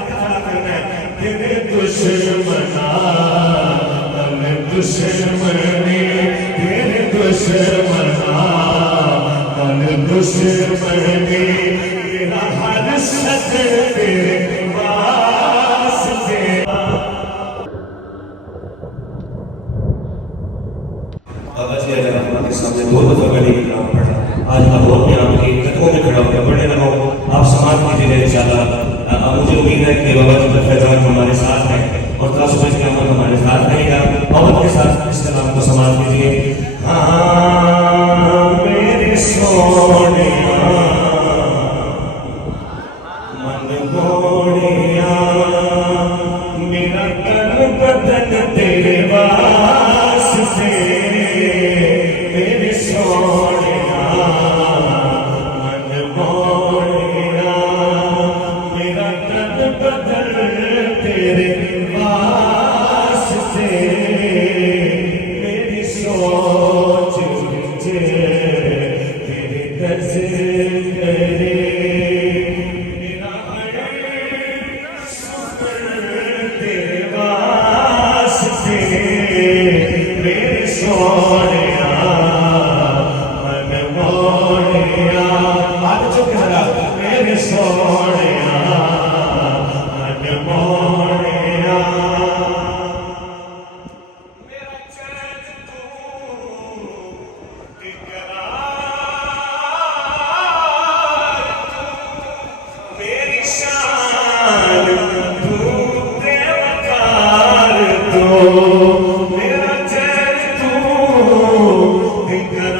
हाथ खड़ा करना है। तेरे दुश्मना दुश्मनी, तेरे दुश्मना दुश्मनी, तेरा हर सत्य तेरे वास्ते। बाबा जी अगर आपके सामने दो दफा गली में नाम पढ़ा, आज लाहौर में आपके कदमों में खड़ा होकर पढ़ने लगा हूँ, आप समाज कीजिएगा इंशाल्लाह। मुझे उम्मीद है कि बाबा जी का फैजान हमारे साथ है और तासुब क़यामत हमारे साथ रहेगा। मोहब्बत के साथ इस कलाम को समाज कीजिए। हाँ मेरे सोनिया मन मोड़िया, मेरा तन बदन तेरे वास्ते, मेरे सोनिया मन मोड़िया, मेरा तन बदन तेरे वास्ते, मेरी सोच तेरे तज़किरे, मेरा हर सफ़र तेरे वास्ते, मेरे सोनिया मन मोड़िया। हाथ चुक जरा, मेरे सोनिया मन मोड़िया, मेरा चैन तू इकरार तू, मेरी शान तू देवकार तू, मेरा चैन तू इकरार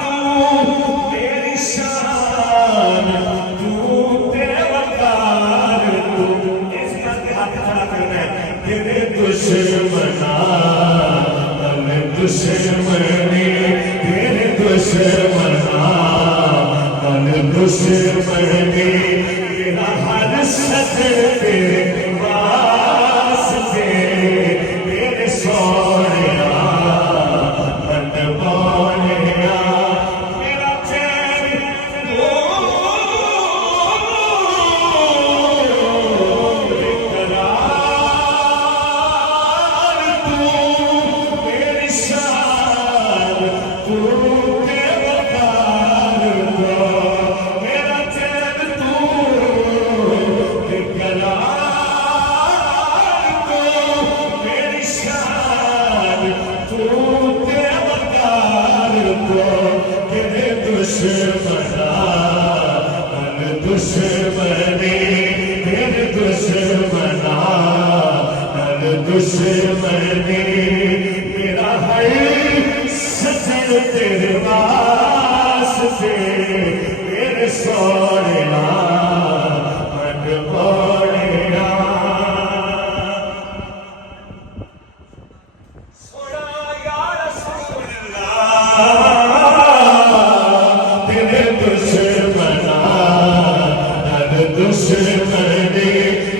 तू, मेरी शान तू देवकार तू। इस बात के हाथ खड़ा करना है। तेरे दुश्मना दुश्मनी, तेरे दुश्मना दुश्मनी, तेरा हर सत्य तेरे वास्ते, मेरे सोनिया मन मोड़िया, मेरा चैन तू इकरार तू, मेरी शान तू देवकार तू, मेरा चैन तू इकरार तू, मेरी शान तू देवकार तू। तेरे दुश्मना दुश्मनी, तेरे दुश्मना दुश्मनी, मेरा हर सजन तेरे वास्ते, मेरे सोनिया मन मोड़िया। सोना या रसूल अल्लाह, तेरे दुश्मना दुश्मनी,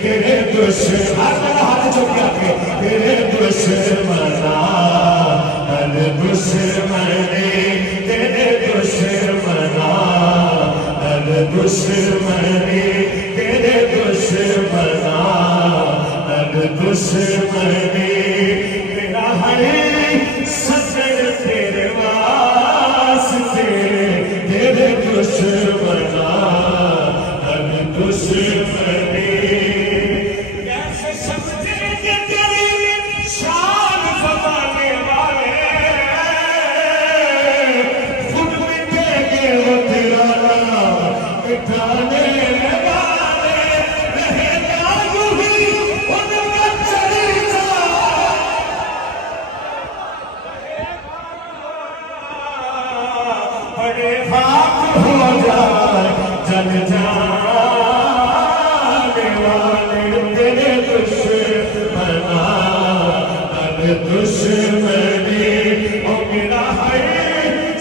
तेरे दुश्मना, हाथ चुक के, तेरे दुश्मना दुश्मनी, तेरे दुश्मना दुश्मनी, तेरे दुश्मना दुश्मनी, मेरा हर सजन तेरे वास्ते, तेरे दुश्मना दुश्मनी। कैसे समझेंगे तेरी शान ज़माने वाले, खुद मिटेंगे वो तेरा नाम मिटाने वाले, रहेगा यूं ही उनका चरिता, बड़े भाग हो जाए जग जाने वाले, तेरे दुश्मना दुश्मनी, ओ मेरा हर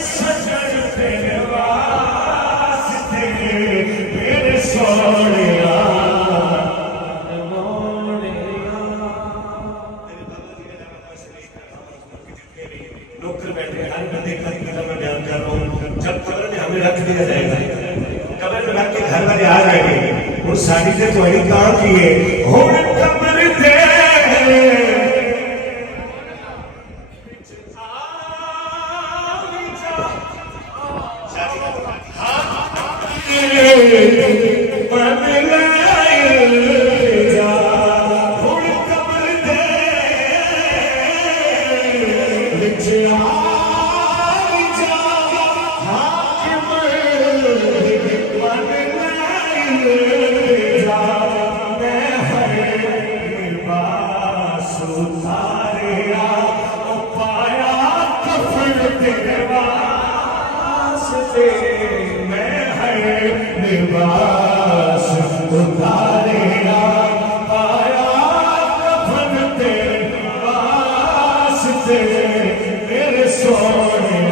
सजन तेरे वास्ते, मेरे सोनिया नौकर बैठे हर बंदे का मैं बयान कर रहा हूँ। जब कब्र में हमें रख दिया जाएगा, कब्र में रख के हर बार आ जाएगी और साड़ी से थोड़ी ताड़ की है हुण कमर दे लिबास उतारेगा पाया कफन तेरे वास्ते मेरे सोने